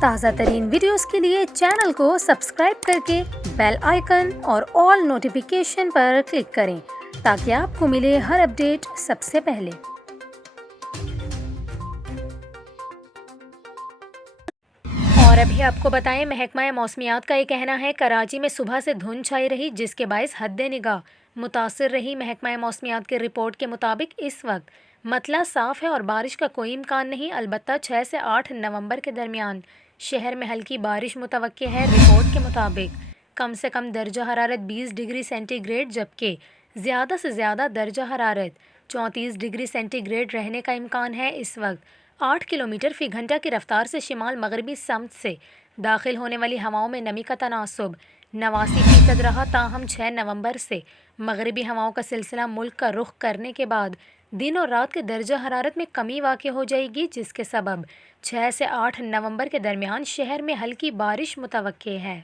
تازہ ترین ویڈیوز کے لیے چینل کو سبسکرائب کر کے بیل آئیکن اور آل نوٹیفیکیشن پر کلک کریں تاکہ آپ کو ملے ہر اپڈیٹ سب سے پہلے۔ اور ابھی آپ کو بتائیں، محکمہ موسمیات کا یہ کہنا ہے کراچی میں صبح سے دھند چھائی رہی، جس کے باعث حد نگاہ متاثر رہی۔ محکمہ موسمیات کی رپورٹ کے مطابق اس وقت مطلع صاف ہے اور بارش کا کوئی امکان نہیں، البتہ 6 سے 8 نومبر کے درمیان شہر میں ہلکی بارش متوقع ہے۔ رپورٹ کے مطابق کم سے کم درجہ حرارت 20 ڈگری سینٹی گریڈ جبکہ زیادہ سے زیادہ درجہ حرارت 34 ڈگری سینٹی گریڈ رہنے کا امکان ہے۔ اس وقت 8 کلومیٹر فی گھنٹہ کی رفتار سے شمال مغربی سمت سے داخل ہونے والی ہواؤں میں نمی کا تناسب 89% رہا، تاہم 6 نومبر سے مغربی ہواؤں کا سلسلہ ملک کا رخ کرنے کے بعد دن اور رات کے درجہ حرارت میں کمی واقع ہو جائے گی، جس کے سبب 6 سے 8 نومبر کے درمیان شہر میں ہلکی بارش متوقع ہے۔